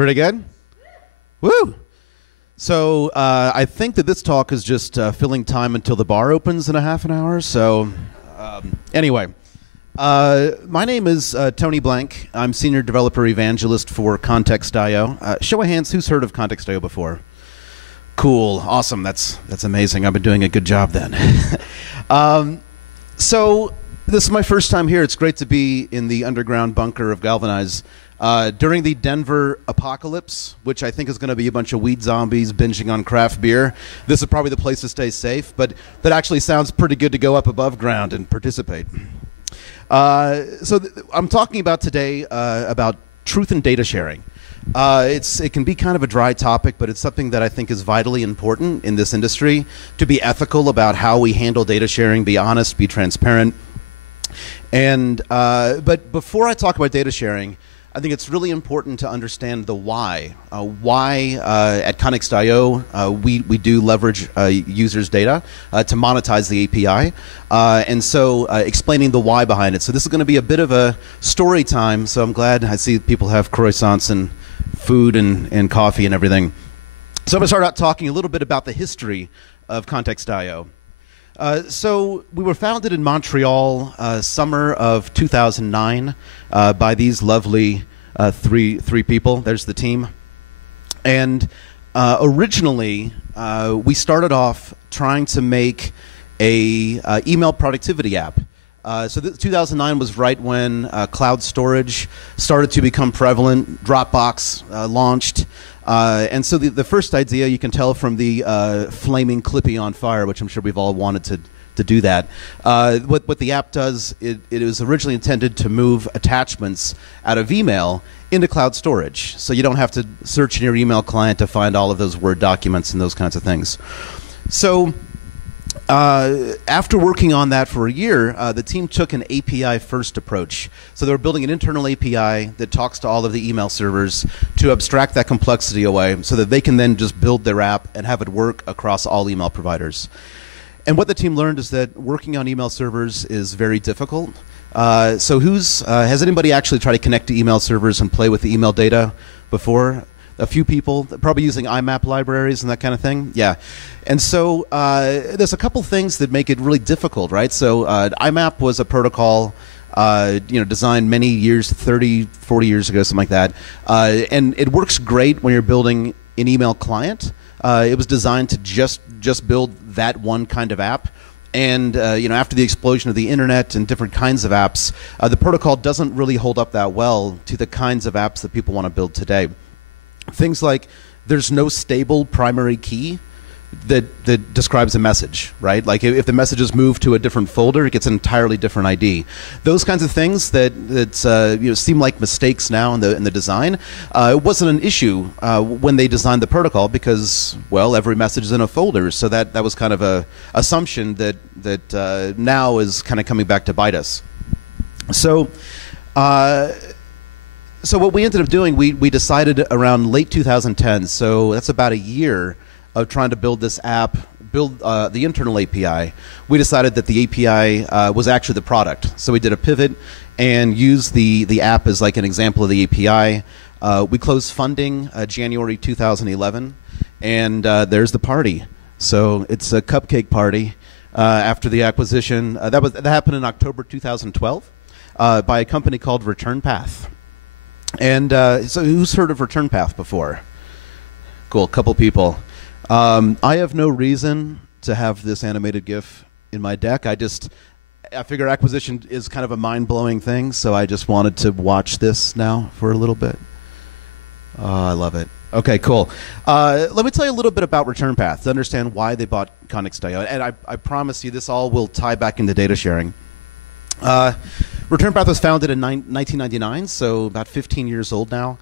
Pretty good? Woo! So I think that this talk is just filling time until the bar opens in a half an hour. So anyway, my name is Tony Blank. I'm Senior Developer Evangelist for Context.io. Show of hands, who's heard of Context.io before? Cool, awesome, that's amazing. I've been doing a good job then. So this is my first time here. It's great to be in the underground bunker of Galvanize. During the Denver apocalypse, which I think is going to be a bunch of weed zombies binging on craft beer, this is probably the place to stay safe, but that actually sounds pretty good to go up above ground and participate. I'm talking about today about truth in data sharing. It can be kind of a dry topic, but it's something that I think is vitally important in this industry, to be ethical about how we handle data sharing, be honest, be transparent. And but before I talk about data sharing, I think it's really important to understand the why. Why at Context.io we do leverage users' data to monetize the API, and so explaining the why behind it. So this is going to be a bit of a story time. So I'm glad I see people have croissants and food and coffee and everything. So I'm going to start out talking a little bit about the history of Context.io. So we were founded in Montreal, summer of 2009, by these lovely three people. There's the team. And originally, we started off trying to make a email productivity app. So 2009 was right when cloud storage started to become prevalent. Dropbox launched. And so the first idea, you can tell from the flaming Clippy on fire, which I'm sure we've all wanted to do that. What the app does, it was originally intended to move attachments out of email into cloud storage. So you don't have to search in your email client to find all of those Word documents and those kinds of things. So after working on that for a year, the team took an API-first approach. So they were building an internal API that talks to all of the email servers to abstract that complexity away so that they can then just build their app and have it work across all email providers. And what the team learned is that working on email servers is very difficult. So has anybody actually tried to connect to email servers and play with the email data before? A few people, probably using IMAP libraries and that kind of thing. Yeah. And so there's a couple things that make it really difficult, right? So IMAP was a protocol designed many years, 30, 40 years ago, something like that. And it works great when you're building an email client. It was designed to just build that one kind of app. And after the explosion of the internet and different kinds of apps, the protocol doesn't really hold up that well to the kinds of apps that people want to build today. Things like there's no stable primary key that describes a message, right? Like if the message is moved to a different folder, it gets an entirely different ID. Those kinds of things that seem like mistakes now in the design. It wasn't an issue when they designed the protocol because, well, every message is in a folder. So that was kind of a assumption that now is kind of coming back to bite us. So what we ended up doing, we decided around late 2010, so that's about a year of trying to build this app, build the internal API. We decided that the API was actually the product. So we did a pivot and used the app as like an example of the API. We closed funding January 2011, and there's the party. So it's a cupcake party after the acquisition. That happened in October 2012 by a company called ReturnPath. And so who's heard of ReturnPath before? Cool, couple people. I have no reason to have this animated GIF in my deck. I figure acquisition is kind of a mind-blowing thing, so I just wanted to watch this now for a little bit. Oh, I love it. Okay, cool. Let me tell you a little bit about ReturnPath to understand why they bought Context.io. And I promise you this all will tie back into data sharing. ReturnPath was founded in 1999, so about 15 years old now.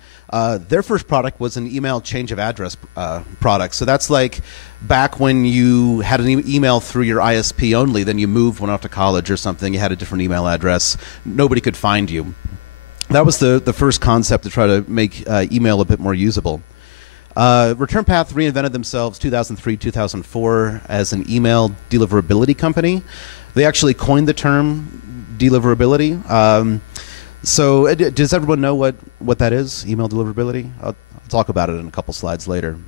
Their first product was an email change of address product. So that's like back when you had an email through your ISP only, then you moved, went off to college or something, you had a different email address, nobody could find you. That was the first concept to try to make email a bit more usable. ReturnPath reinvented themselves 2003, 2004 as an email deliverability company. They actually coined the term deliverability. So does everyone know what that is, email deliverability? I'll talk about it in a couple slides later.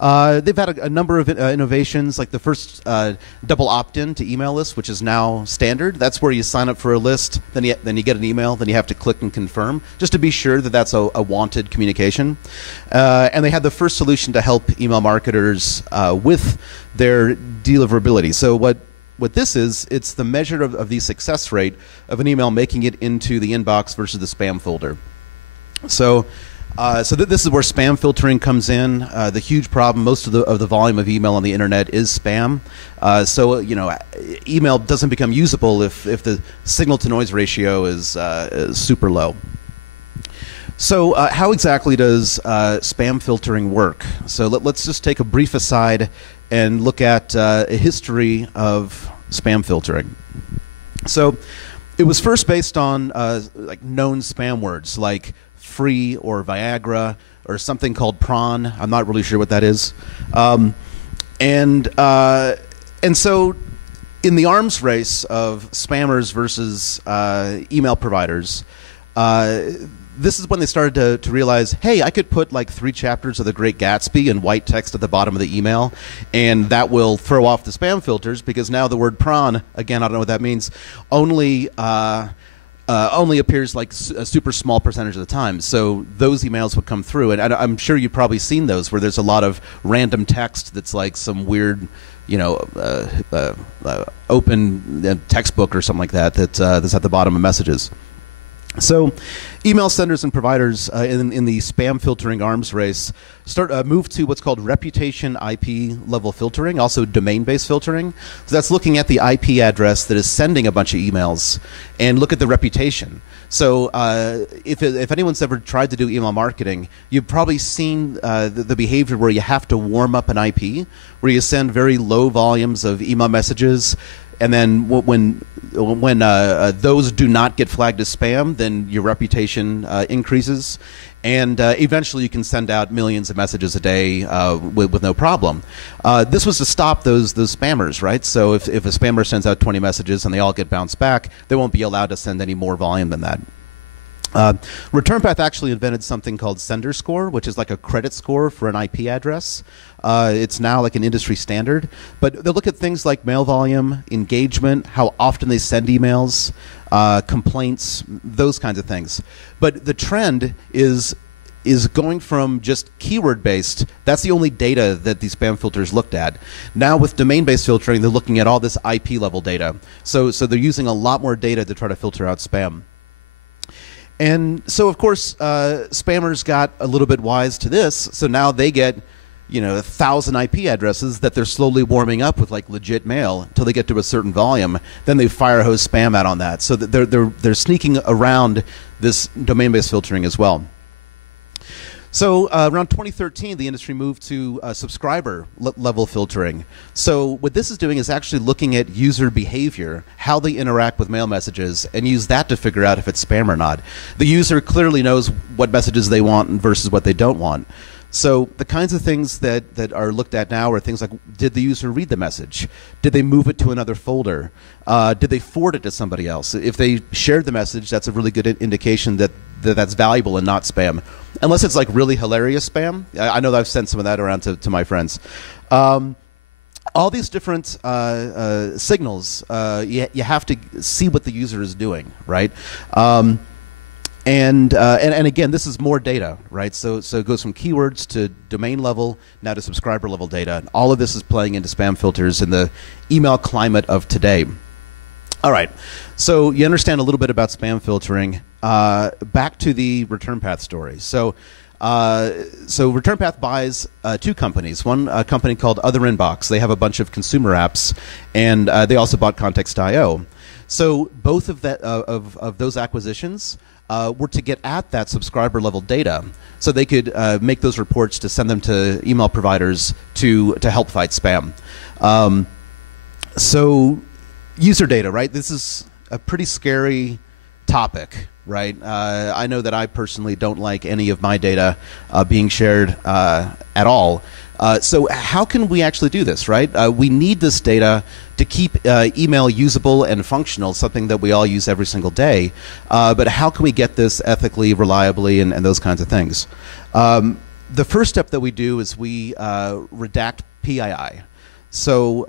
They've had a number of innovations, like the first double opt-in to email lists, which is now standard. That's where you sign up for a list, then you get an email, then you have to click and confirm, just to be sure that that's a wanted communication. And they had the first solution to help email marketers with their deliverability. So what this is, it's the measure of the success rate of an email making it into the inbox versus the spam folder. So this is where spam filtering comes in. The huge problem, most of the volume of email on the internet is spam. So email doesn't become usable if the signal to noise ratio is super low. So how exactly does spam filtering work? So let's just take a brief aside and look at a history of spam filtering. So it was first based on like known spam words like free or Viagra or something called prawn. I'm not really sure what that is. And so in the arms race of spammers versus email providers, this is when they started to realize, hey, I could put like 3 chapters of The Great Gatsby in white text at the bottom of the email, and that will throw off the spam filters, because now the word prawn, again, I don't know what that means, only appears like a super small percentage of the time. So those emails would come through, and I'm sure you've probably seen those where there's a lot of random text that's like some weird, open textbook or something like that that's at the bottom of messages. So email senders and providers in the spam filtering arms race move to what's called reputation IP level filtering, also domain-based filtering. So that's looking at the IP address that is sending a bunch of emails and look at the reputation. So if anyone's ever tried to do email marketing, you've probably seen the behavior where you have to warm up an IP, where you send very low volumes of email messages, and then when those do not get flagged as spam, then your reputation increases, and eventually you can send out millions of messages a day with no problem. This was to stop those spammers, right? So if a spammer sends out 20 messages and they all get bounced back, they won't be allowed to send any more volume than that. ReturnPath actually invented something called Sender Score, which is like a credit score for an IP address. It's now like an industry standard. But they look at things like mail volume, engagement, how often they send emails, complaints, those kinds of things. But the trend is going from just keyword-based, that's the only data that these spam filters looked at. Now with domain-based filtering, they're looking at all this IP-level data. So they're using a lot more data to try to filter out spam. And so, of course, spammers got a little bit wise to this. So now they get, 1,000 IP addresses that they're slowly warming up with like legit mail until they get to a certain volume. Then they fire hose spam out on that. So that they're sneaking around this domain-based filtering as well. So around 2013, the industry moved to subscriber level filtering. So what this is doing is actually looking at user behavior, how they interact with mail messages, and use that to figure out if it's spam or not. The user clearly knows what messages they want versus what they don't want. So the kinds of things that are looked at now are things like, did the user read the message? Did they move it to another folder? Did they forward it to somebody else? If they shared the message, that's a really good indication that that's valuable and not spam. Unless it's like really hilarious spam. I know that I've sent some of that around to my friends. All these different signals, you have to see what the user is doing, right? And again, this is more data, right? So it goes from keywords to domain level, now to subscriber level data. And all of this is playing into spam filters in the email climate of today. All right, so you understand a little bit about spam filtering. Back to the ReturnPath story. So ReturnPath buys 2 companies. One a company called OtherInbox. They have a bunch of consumer apps, and they also bought Context.io. So both of those acquisitions were to get at that subscriber level data, so they could make those reports to send them to email providers to help fight spam. So user data, right? This is a pretty scary topic, right? I know that I personally don't like any of my data being shared at all. So how can we actually do this, right? We need this data to keep email usable and functional, something that we all use every single day. But how can we get this ethically, reliably, and those kinds of things? the first step that we do is we redact PII. So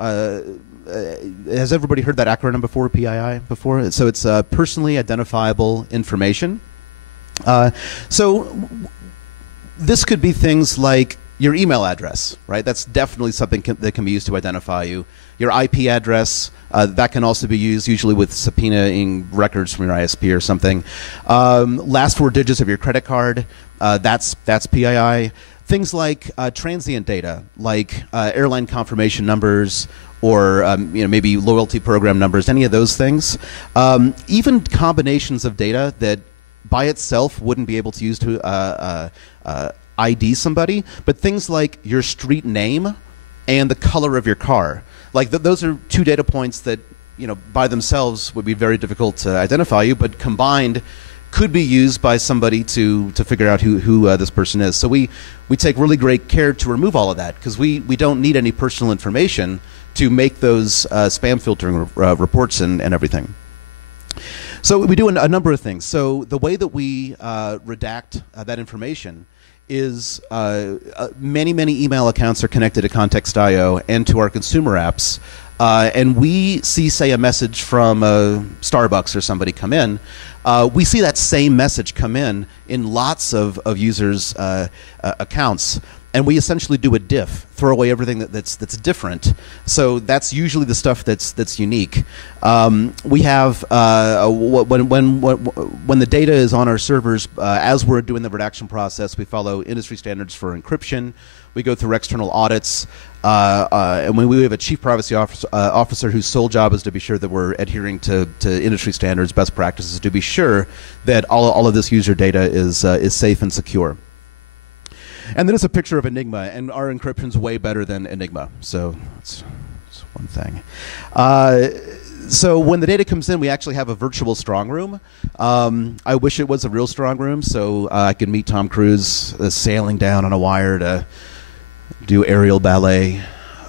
has everybody heard that acronym before, PII, before? So it's personally identifiable information. So this could be things like your email address, right? That's definitely something that can be used to identify you. Your IP address, that can also be used usually with subpoenaing records from your ISP or something. Last 4 digits of your credit card, that's PII. Things like transient data, like airline confirmation numbers, or maybe loyalty program numbers, any of those things. Even combinations of data that by itself wouldn't be able to use to ID somebody, but things like your street name and the color of your car. Like those are 2 data points that by themselves would be very difficult to identify you, but combined could be used by somebody to figure out who this person is. So we take really great care to remove all of that, because we don't need any personal information to make those spam filtering reports and everything. So we do a number of things. So the way that we redact that information is many email accounts are connected to Context.io and to our consumer apps. And we see, say, a message from Starbucks or somebody come in. We see that same message come in lots of users' accounts. And we essentially do a diff, throw away everything that's different. So that's usually the stuff that's unique. We have when the data is on our servers, as we're doing the redaction process, we follow industry standards for encryption. We go through external audits, and when we have a chief privacy officer whose sole job is to be sure that we're adhering to industry standards, best practices, to be sure that all of this user data is safe and secure. And then it's a picture of Enigma, and our encryption's way better than Enigma, so it's one thing. So when the data comes in, we actually have a virtual strong room. I wish it was a real strong room, so I could meet Tom Cruise sailing down on a wire to do aerial ballet.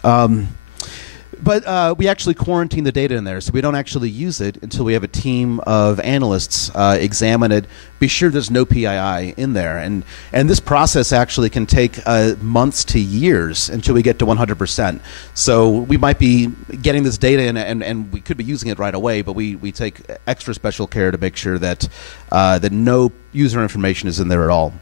But we actually quarantine the data in there, so we don't actually use it until we have a team of analysts examine it, be sure there's no PII in there. And this process actually can take months to years until we get to 100%. So we might be getting this data in, and we could be using it right away, but we take extra special care to make sure that, that no user information is in there at all.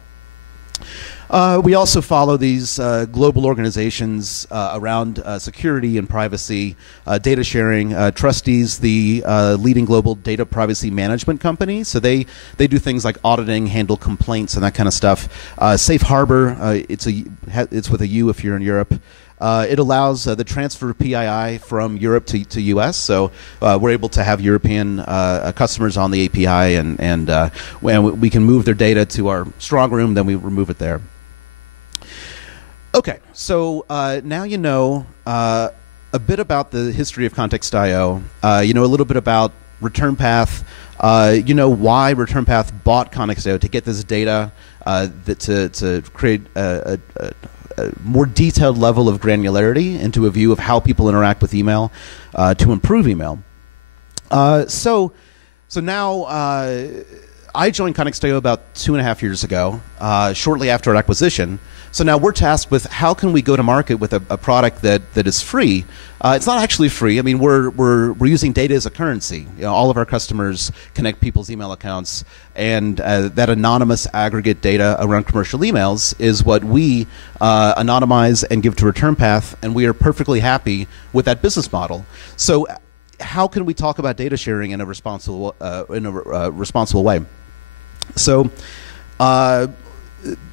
We also follow these global organizations around security and privacy, data sharing. Trustees, the leading global data privacy management company, so they do things like auditing, handle complaints, and that kind of stuff. Safe Harbor, it's with a U if you're in Europe. It allows the transfer of PII from Europe to US, so we're able to have European customers on the API, and when we can move their data to our strong room, then we remove it there. Okay, so now you know a bit about the history of Context.io. You know a little bit about ReturnPath. You know why ReturnPath bought Context.io, to get this data, to create a more detailed level of granularity into a view of how people interact with email, to improve email. So now I joined Context.io about 2.5 years ago, shortly after our acquisition. So now we're tasked with how can we go to market with a product that is free. It's not actually free. I mean, we're using data as a currency. You know, all of our customers connect people's email accounts, and that anonymous aggregate data around commercial emails is what we anonymize and give to ReturnPath, and we are perfectly happy with that business model. So how can we talk about data sharing in a responsible way? So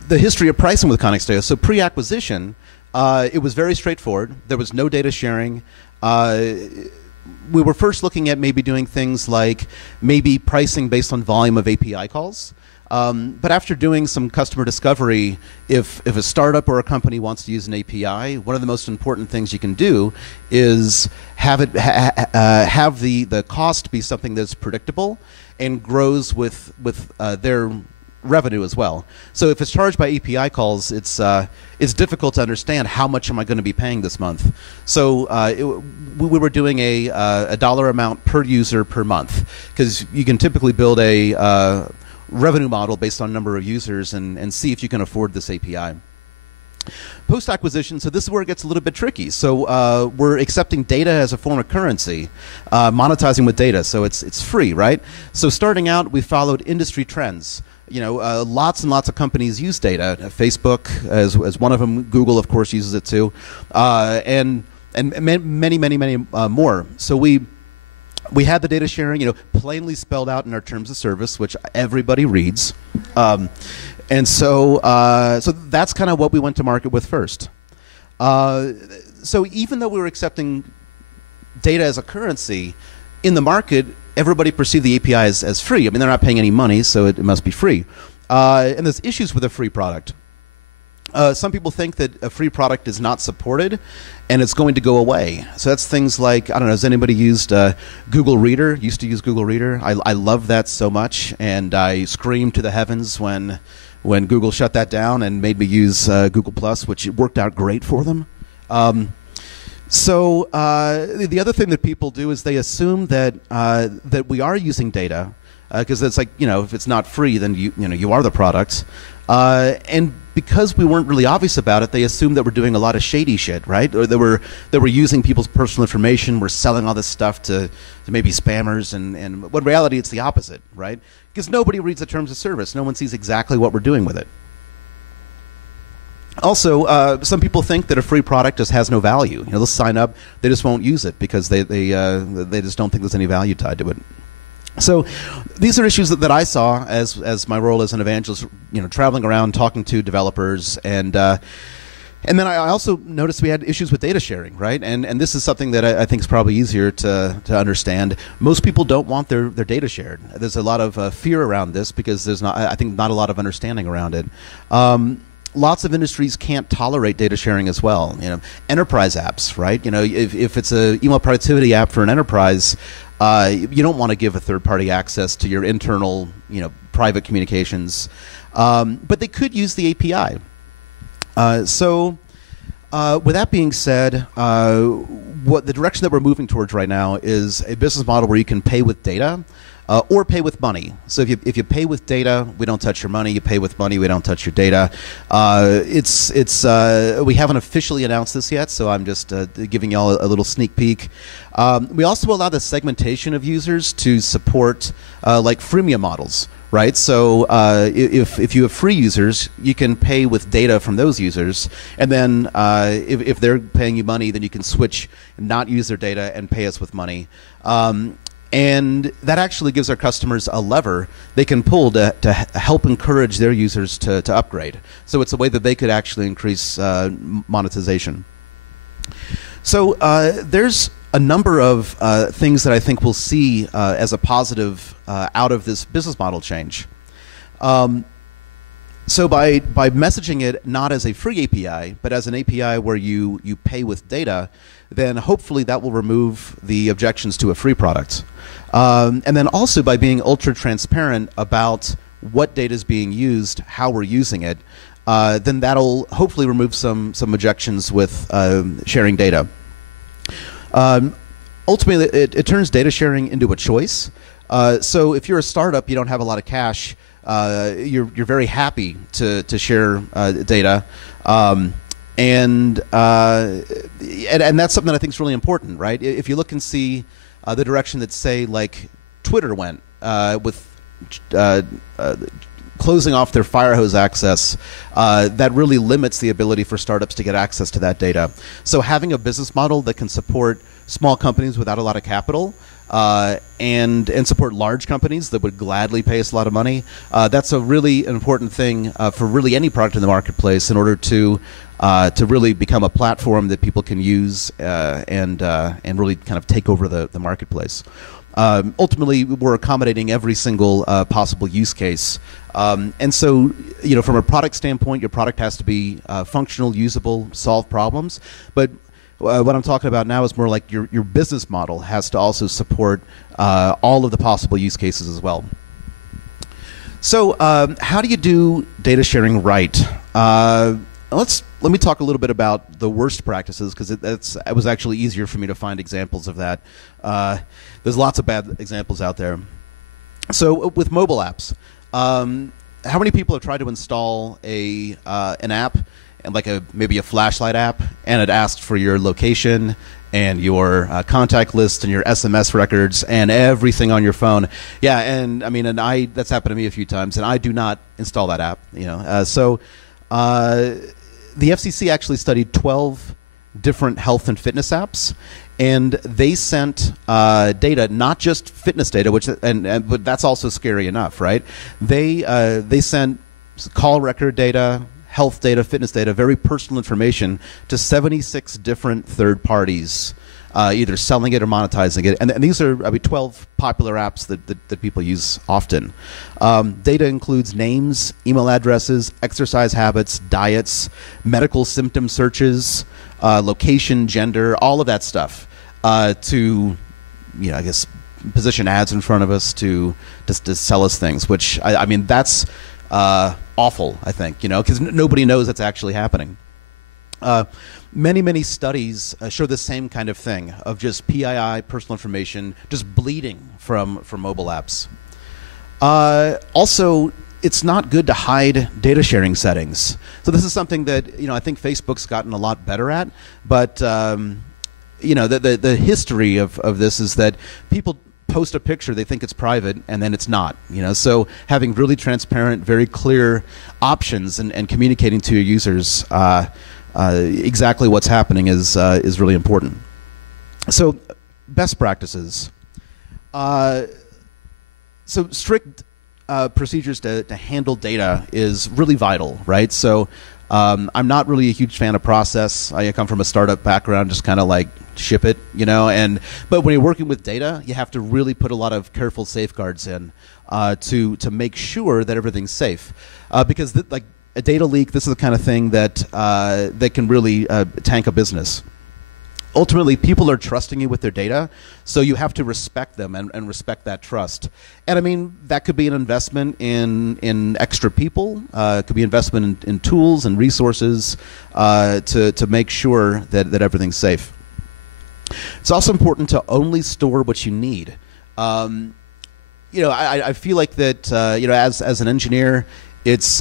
the history of pricing with Context.io. So pre-acquisition, it was very straightforward. There was no data sharing. We were first looking at maybe doing things like maybe pricing based on volume of API calls. But after doing some customer discovery, if a startup or a company wants to use an API, one of the most important things you can do is have it have the cost be something that's predictable and grows with their revenue as well. So if it's charged by API calls, it's difficult to understand how much am I going to be paying this month. So we were doing a dollar amount per user per month, because you can typically build a revenue model based on number of users and see if you can afford this API. Post-acquisition, so this is where it gets a little bit tricky. So we're accepting data as a form of currency, monetizing with data, so it's free, right? So starting out, we followed industry trends. You know, lots and lots of companies use data. Facebook as one of them. Google, of course, uses it too, and many more. So we had the data sharing, you know, plainly spelled out in our terms of service, which everybody reads. And so that's kind of what we went to market with first. So even though we were accepting data as a currency in the market, everybody perceived the API as free. I mean, they're not paying any money, so it must be free. And there's issues with a free product. Some people think that a free product is not supported and it's going to go away. So that's things like, I don't know, has anybody used Google Reader? Used to use Google Reader. I love that so much, and I screamed to the heavens when Google shut that down and made me use Google Plus, which worked out great for them. So the other thing that people do is they assume that that we are using data, because it's like, you know, if it's not free, then you are the product. And because we weren't really obvious about it, they assumed that we're doing a lot of shady shit, right? Or that we're using people's personal information, we're selling all this stuff to maybe spammers, and when in reality it's the opposite, right? Because nobody reads the terms of service. No one sees exactly what we're doing with it. Also, some people think that a free product just has no value. You know, they'll sign up, they just won't use it because they just don't think there's any value tied to it. So these are issues that I saw as my role as an evangelist, you know, traveling around talking to developers, and then I also noticed we had issues with data sharing, right? And this is something that I think is probably easier to understand. Most people don't want their data shared. There's a lot of fear around this because there's not a lot of understanding around it. Lots of industries can't tolerate data sharing as well. You know, enterprise apps, right? You know, if it's an email productivity app for an enterprise, you don't want to give a third-party access to your internal, you know, private communications. But they could use the API. With that being said, what the direction that we're moving towards right now is a business model where you can pay with data. Or pay with money. So if you pay with data, we don't touch your money. You pay with money, we don't touch your data. We haven't officially announced this yet, so I'm just giving y'all a little sneak peek. We also allow the segmentation of users to support like freemium models, right? So if you have free users, you can pay with data from those users, and then if they're paying you money, then you can switch and not use their data and pay us with money. And that actually gives our customers a lever they can pull to help encourage their users to upgrade. So it's a way that they could actually increase monetization. So there's a number of things that I think we'll see as a positive out of this business model change. So by messaging it not as a free API, but as an API where you pay with data, then hopefully that will remove the objections to a free product. And then also by being ultra transparent about what data is being used, how we're using it, then that'll hopefully remove some objections with sharing data. Ultimately, it turns data sharing into a choice. So if you're a startup, you don't have a lot of cash, you're very happy to share data. And that's something that I think is really important, right? If you look and see the direction that, say, like Twitter went with closing off their firehose access, that really limits the ability for startups to get access to that data. So having a business model that can support small companies without a lot of capital, and support large companies that would gladly pay us a lot of money, that's a really important thing for really any product in the marketplace in order to really become a platform that people can use and really kind of take over the marketplace. Ultimately, we're accommodating every single possible use case. And so, you know, from a product standpoint, your product has to be functional, usable, solve problems. But what I'm talking about now is more like your business model has to also support all of the possible use cases as well. So how do you do data sharing right? Let me talk a little bit about the worst practices, because it was actually easier for me to find examples of that. There's lots of bad examples out there. So with mobile apps, how many people have tried to install an app and like maybe a flashlight app, and it asked for your location and your contact list and your SMS records and everything on your phone. Yeah, and I mean, that's happened to me a few times, and I do not install that app. The FCC actually studied 12 different health and fitness apps, and they sent data, not just fitness data, but that's also scary enough, right? They sent call record data, health data, fitness data, very personal information to 76 different third parties, either selling it or monetizing it. And these are 12 popular apps that people use often. Data includes names, email addresses, exercise habits, diets, medical symptom searches, location, gender, all of that stuff to, I guess, position ads in front of us to sell us things, which, I mean, that's awful, I think, because nobody knows that's actually happening. Many studies show the same kind of thing of just PII, personal information, just bleeding from mobile apps. Also, it's not good to hide data sharing settings. So this is something that I think Facebook's gotten a lot better at. But the history of this is that people post a picture, they think it's private, and then it's not. So having really transparent, very clear options and communicating to your users exactly what's happening is really important. So best practices. So strict procedures to handle data is really vital, right? So I'm not really a huge fan of process. I come from a startup background, just kind of like ship it, but when you're working with data, you have to really put a lot of careful safeguards in to make sure that everything's safe, because like a data leak, this is the kind of thing that can really tank a business. Ultimately, people are trusting you with their data, so you have to respect them and respect that trust. And I mean, that could be an investment in extra people, it could be investment in tools and resources to make sure that everything's safe. It's also important to only store what you need. I feel like that as an engineer, it's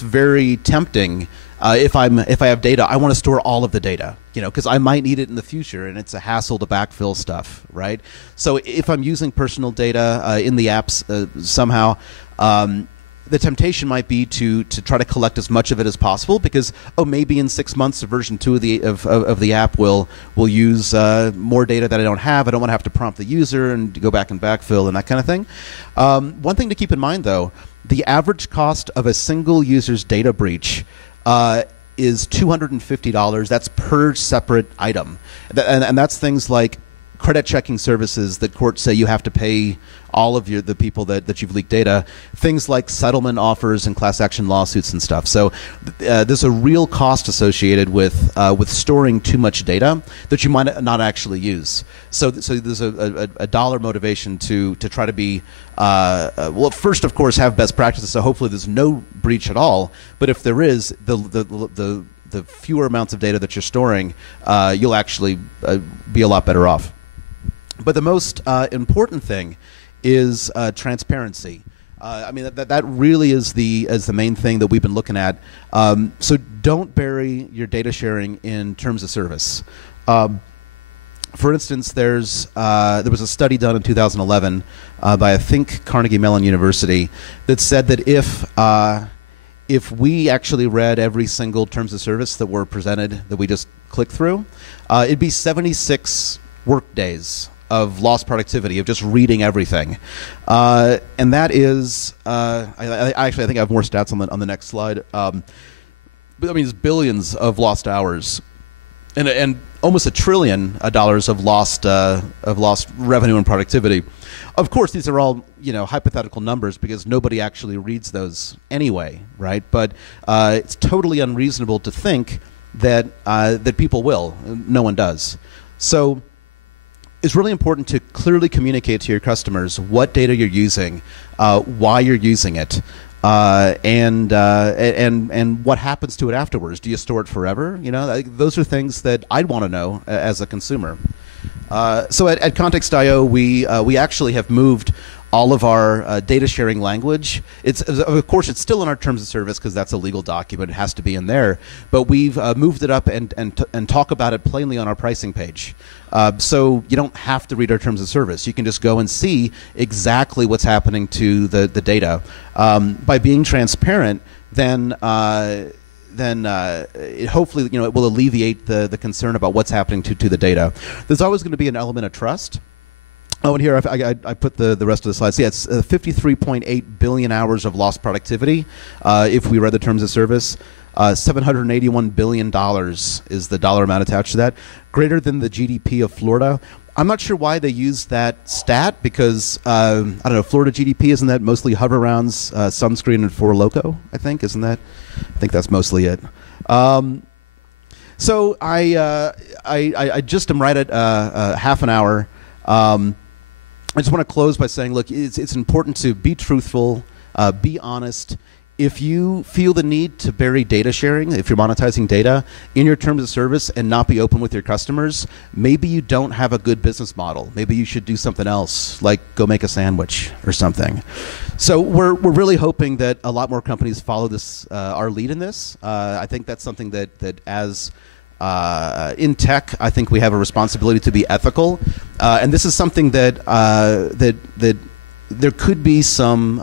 very tempting. If I have data, I want to store all of the data, because I might need it in the future, and it's a hassle to backfill stuff, right? So if I'm using personal data in the apps somehow, the temptation might be to try to collect as much of it as possible, because maybe in 6 months, version 2 of the app will use more data that I don't have. I don't want to have to prompt the user and go back and backfill and that kind of thing. One thing to keep in mind, though, the average cost of a single user's data breach is $250. That's per separate item, and that's things like credit checking services that courts say you have to pay all of the people that you've leaked data, things like settlement offers and class action lawsuits and stuff. So there's a real cost associated with storing too much data that you might not actually use. So there's a dollar motivation to try to be well, first, of course, have best practices. So hopefully there's no breach at all. But if there is, the fewer amounts of data that you're storing, you'll actually be a lot better off. But the most important thing is transparency. I mean, that really is the main thing that we've been looking at. So don't bury your data sharing in terms of service. For instance, there was a study done in 2011 by, I think, Carnegie Mellon University that said that if we actually read every single terms of service that were presented, that we just clicked through, it'd be 76 work days of lost productivity of just reading everything, and that is I think I have more stats on the next slide. But I mean, it's billions of lost hours, and almost $1 trillion of lost revenue and productivity. Of course, these are all hypothetical numbers because nobody actually reads those anyway, right? But it's totally unreasonable to think that people will. No one does. So it's really important to clearly communicate to your customers what data you're using, why you're using it, and what happens to it afterwards. Do you store it forever? Those are things that I'd want to know as a consumer. So at Context.io, we actually have moved all of our data sharing language. It's, of course, it's still in our terms of service because that's a legal document. It has to be in there. But we've moved it up and talk about it plainly on our pricing page. So you don't have to read our terms of service. You can just go and see exactly what's happening to the data. By being transparent, then hopefully it will alleviate the concern about what's happening to the data. There's always going to be an element of trust. Oh, and here I put the rest of the slides. Yeah, it's 53.8 billion hours of lost productivity if we read the terms of service. $781 billion is the dollar amount attached to that, greater than the GDP of Florida. I'm not sure why they use that stat because, I don't know, Florida GDP, isn't that mostly hover rounds, sunscreen, and Four Loko, I think? Isn't that? I think that's mostly it. So I just am right at half an hour. I just want to close by saying, look, it's important to be truthful, be honest. If you feel the need to bury data sharing, if you're monetizing data in your terms of service and not be open with your customers, maybe you don't have a good business model. Maybe you should do something else, like go make a sandwich or something. So we're really hoping that a lot more companies follow this, our lead in this. I think that's something that as in tech, I think we have a responsibility to be ethical, and this is something that that there could be some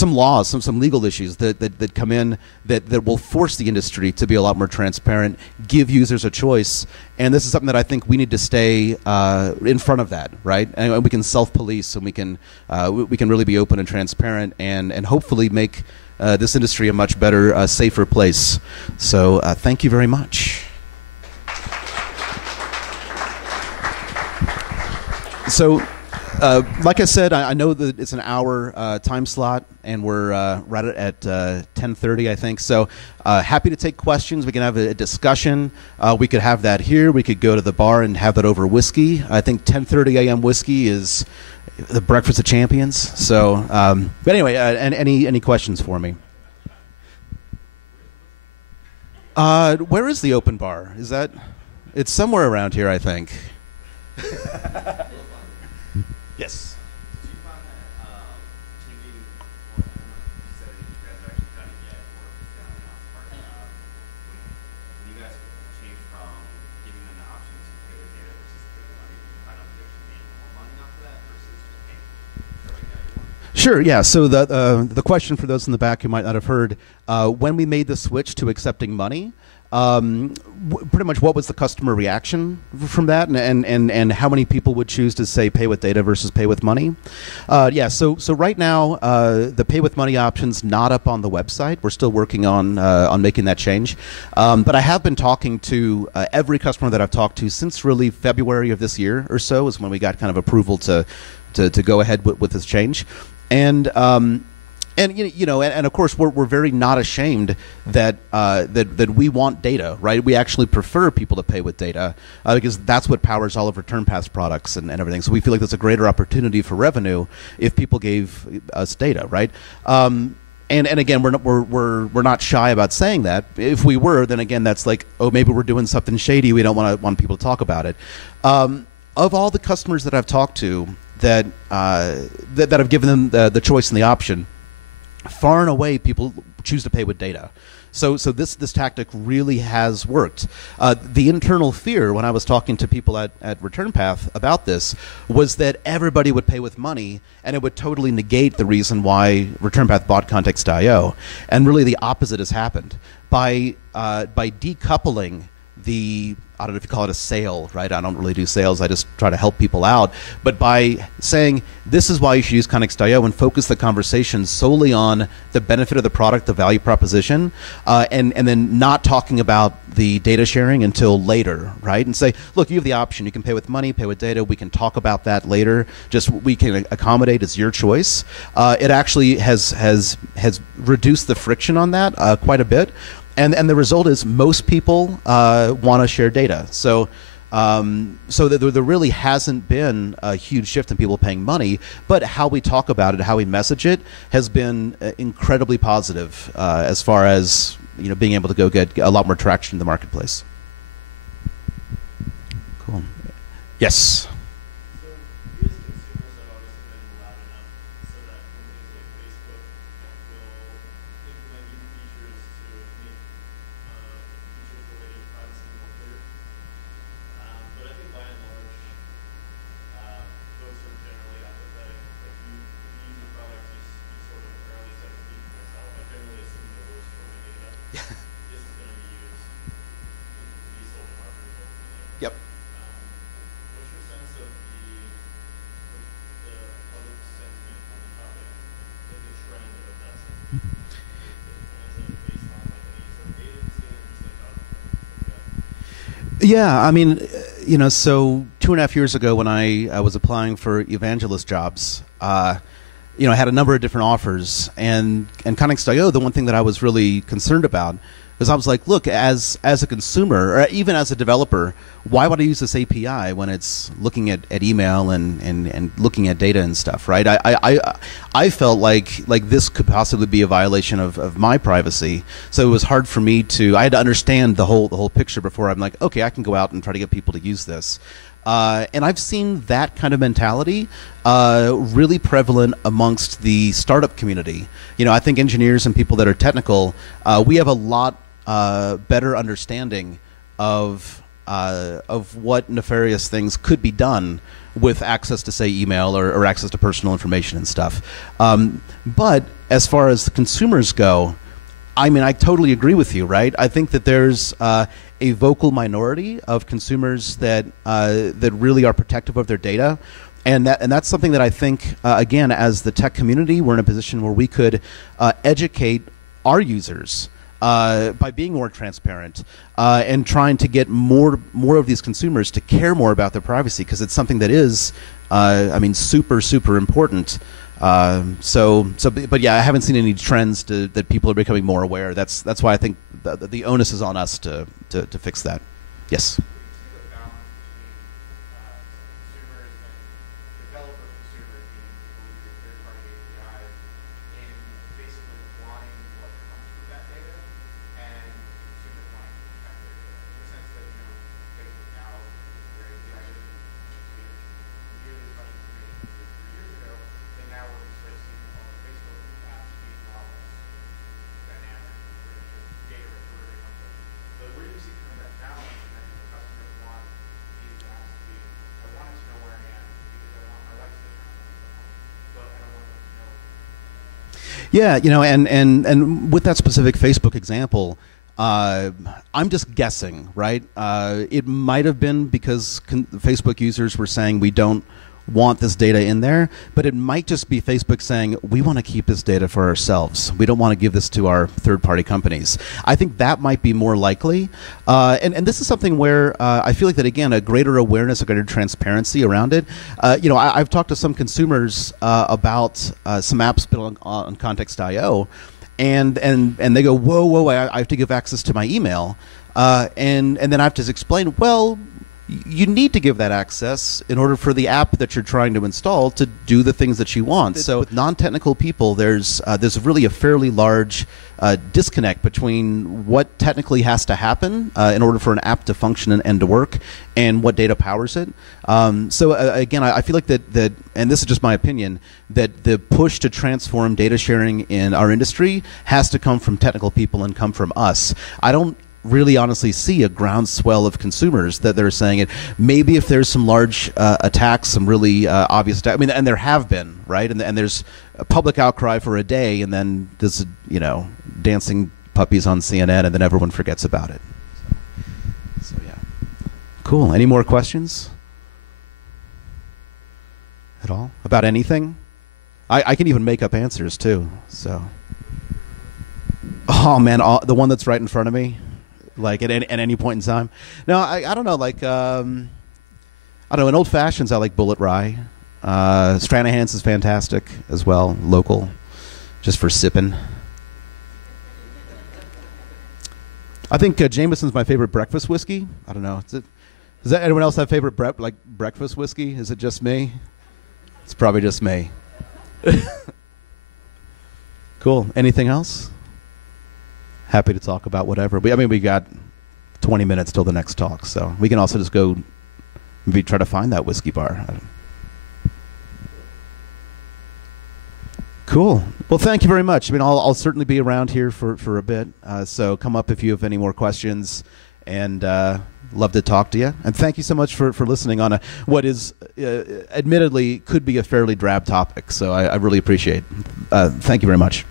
laws, some legal issues that come in that will force the industry to be a lot more transparent, give users a choice, and this is something that I think we need to stay in front of that, right? And we can self-police, and we can really be open and transparent, and hopefully make this industry a much better, safer place. So thank you very much. So, like I said, I know that it's an hour time slot, and we're right at 10:30, I think. So, happy to take questions. We can have a discussion. We could have that here. We could go to the bar and have that over whiskey. I think 10:30 a.m. whiskey is the breakfast of champions. So, but anyway, any questions for me? Where is the open bar? Is that? It's somewhere around here, I think. Yes. Did you find that changing, you said that you guys are actually done it yet, or it's down and off part, when you guys changed from giving them the option to pay with data versus pay with money, did you find out that they're actually making more money off of that versus just paying everyone? Sure, yeah. So the question for those in the back who might not have heard, when we made the switch to accepting money, pretty much what was the customer reaction from that, and how many people would choose to say pay with data versus pay with money? Yeah, so right now the pay with money option's not up on the website. We're still working on making that change. But I have been talking to every customer that I've talked to since really February of this year or so is when we got kind of approval to go ahead with this change. And of course we're very not ashamed that we want data, right? We actually prefer people to pay with data because that's what powers all of ReturnPath's products and everything. So we feel like there's a greater opportunity for revenue if people gave us data, right? And again, we're not shy about saying that. If we were, then again, that's like, oh, maybe we're doing something shady. We don't want people to talk about it. Of all the customers that I've talked to that have given them the choice and the option, far and away people choose to pay with data. So this tactic really has worked. The internal fear when I was talking to people at ReturnPath about this was that everybody would pay with money, and it would totally negate the reason why ReturnPath bought Context.io. And really the opposite has happened. By decoupling the, I don't know if you call it a sale, right? I don't really do sales. I just try to help people out. But by saying, this is why you should use Context.io, and focus the conversation solely on the benefit of the product, the value proposition, and then not talking about the data sharing until later, right? And say, look, you have the option. You can pay with money, pay with data. We can talk about that later. Just we can accommodate. It's your choice. It actually has reduced the friction on that quite a bit. And the result is most people want to share data. So there really hasn't been a huge shift in people paying money, but how we talk about it, how we message it, has been incredibly positive as far as being able to go get a lot more traction in the marketplace. Cool. Yes. So we as consumers have always been loud enough this is going to be used to be sold to marketers ultimately. Yep. What's your sense of the public sentiment on the topic, like the trend of that sentiment? Is it based on like any sort of data you've seen, or just like how? Yeah, I mean, so 2.5 years ago when I was applying for evangelist jobs, I had a number of different offers, and Context.io, the one thing that I was really concerned about is I was like, look, as a consumer, or even as a developer, why would I use this API when it's looking at email and looking at data and stuff, right? I felt like this could possibly be a violation of my privacy, so it was hard for me I had to understand the whole picture before I'm like, okay, I can go out and try to get people to use this. And I've seen that kind of mentality really prevalent amongst the startup community. I think engineers and people that are technical, we have a lot better understanding of what nefarious things could be done with access to, say, email or access to personal information and stuff. But as far as the consumers go, I mean, I totally agree with you, right? I think that there's a vocal minority of consumers that really are protective of their data, and that's something that I think, again, as the tech community, we're in a position where we could educate our users by being more transparent and trying to get more of these consumers to care more about their privacy, because it's something that is, super important. But yeah, I haven't seen any trends that people are becoming more aware. That's why I think the onus is on us to fix that. Yes. We see the balance between consumers and developer consumers, meaning people using third-party APIs, in basically wanting what comes with that data, and consumers wanting to protect their data. In the sense that, Facebook now, their API isn't nearly as much information as it did 3 years ago, and now we're just seeing all the Facebook apps being a lot less dynamic, rich, data rich, where they come from. So where do you see kind of that balance, and then the customers want these apps to be, I want it to know where I am because I want my lights to turn on, but I don't want them to know. Yeah, and with that specific Facebook example, I'm just guessing, right? It might have been because Facebook users were saying we don't want this data in there, but it might just be Facebook saying we want to keep this data for ourselves. We don't want to give this to our third-party companies. I think that might be more likely, and this is something where I feel like that, again, a greater awareness, a greater transparency around it. I've talked to some consumers about some apps built on Context.io, and they go, whoa, I have to give access to my email, and then I have to explain, well, you need to give that access in order for the app that you're trying to install to do the things that you want. So with non-technical people, there's really a fairly large disconnect between what technically has to happen in order for an app to function and to work, and what data powers it. Again, I feel like that, and this is just my opinion, that the push to transform data sharing in our industry has to come from technical people and come from us. I don't really honestly see a groundswell of consumers that they're saying it. Maybe if there's some large attacks, some really obvious attacks, and there have been, right? And there's a public outcry for a day, and then there's, dancing puppies on CNN, and then everyone forgets about it. So yeah. Cool. Any more questions? At all? About anything? I can even make up answers, too. So. Oh, man, the one that's right in front of me? Like at any point in time? No, I don't know. Like I don't know. In old fashions, I like Bullet Rye. Stranahan's is fantastic as well, local, just for sipping. I think Jameson's my favorite breakfast whiskey. I don't know. Does that anyone else have favorite breakfast whiskey? Is it just me? It's probably just me. Cool. Anything else? Happy to talk about whatever. We got 20 minutes till the next talk, so we can also just go maybe try to find that whiskey bar. Cool. Well, thank you very much. I'll certainly be around here for a bit, so come up if you have any more questions, and love to talk to you. And thank you so much for listening on what is admittedly could be a fairly drab topic, so I really appreciate it. Thank you very much.